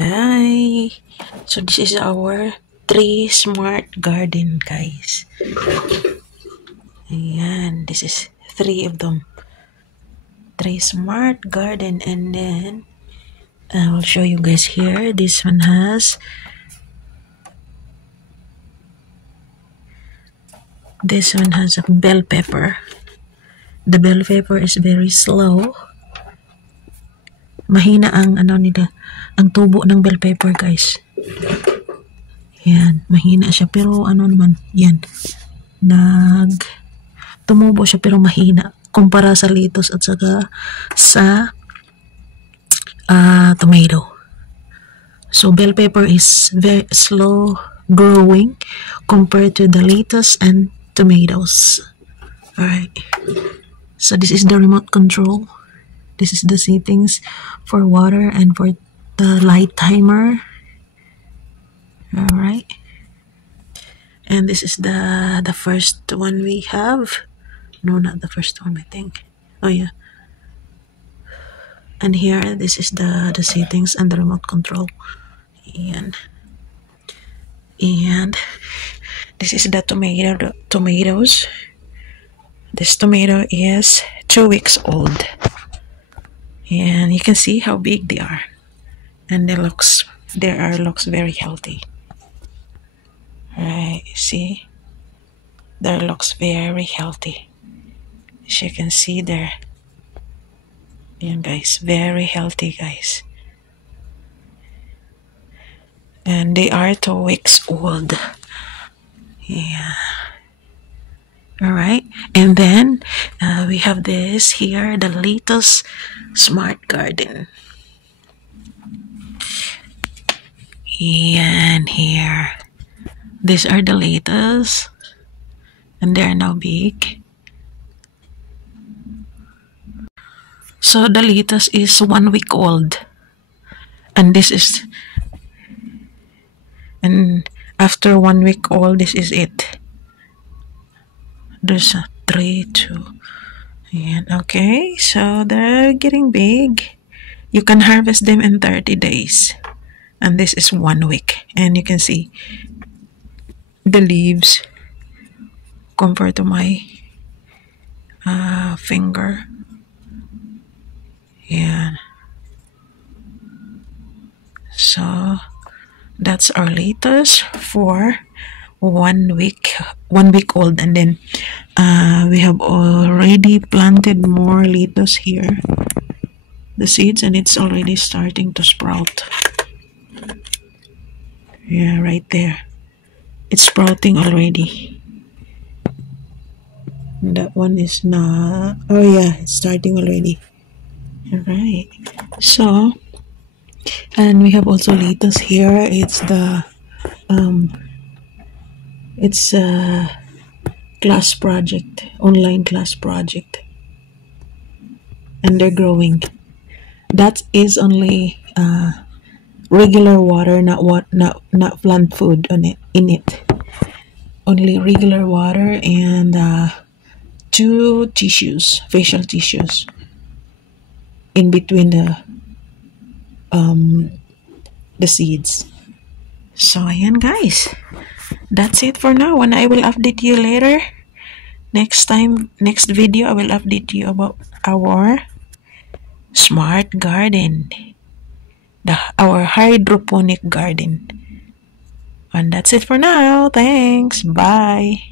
Hi! So this is our 3 smart garden, guys. Ayan, this is 3 of them. 3 smart garden, and then I will show you guys here. This one has a bell pepper. The bell pepper is very slow. Mahina ang ang tubo ng bell pepper, guys. Yan, mahina siya, pero yan. Tumubo siya pero mahina kumpara sa lettuce at saka sa tomato. So bell pepper is very slow growing compared to the lettuce and tomatoes. Alright, so this is the remote control. This is the settings for water and for the light timer. Alright, and this is the first one we have. No, not the first one, I think. Oh yeah. And here, this is the settings and the remote control. And this is the tomatoes. This tomato is 2 weeks old, and you can see how big they are, and they looks very healthy. Right, see, they looks very healthy. As you can see there. Yeah, guys, very healthy, guys. And they are 2 weeks old. Yeah. Alright, and then we have this here, the lettuce smart garden. And here, these are the lettuce, and they are now big. So the lettuce is 1 week old, and after 1 week old, this is it. There's 3, 2, and okay, so they're getting big. You can harvest them in 30 days, and this is 1 week, and you can see the leaves compared to my finger. Yeah, so that's our lettuce for 1 week old, and then we have already planted more lettuce here, the seeds, and it's already starting to sprout. Yeah, right there, it's sprouting already. That one is not. Oh yeah, it's starting already. Alright, so, and we have also lettuce here. It's the it's a class project, online class project, and they're growing. That is only regular water, not plant food in it. Only regular water and 2 tissues, facial tissues, in between the seeds. So ayan, guys, that's it for now, and I will update you later. Next video, I will update you about our smart garden, our hydroponic garden. And that's it for now. Thanks. Bye.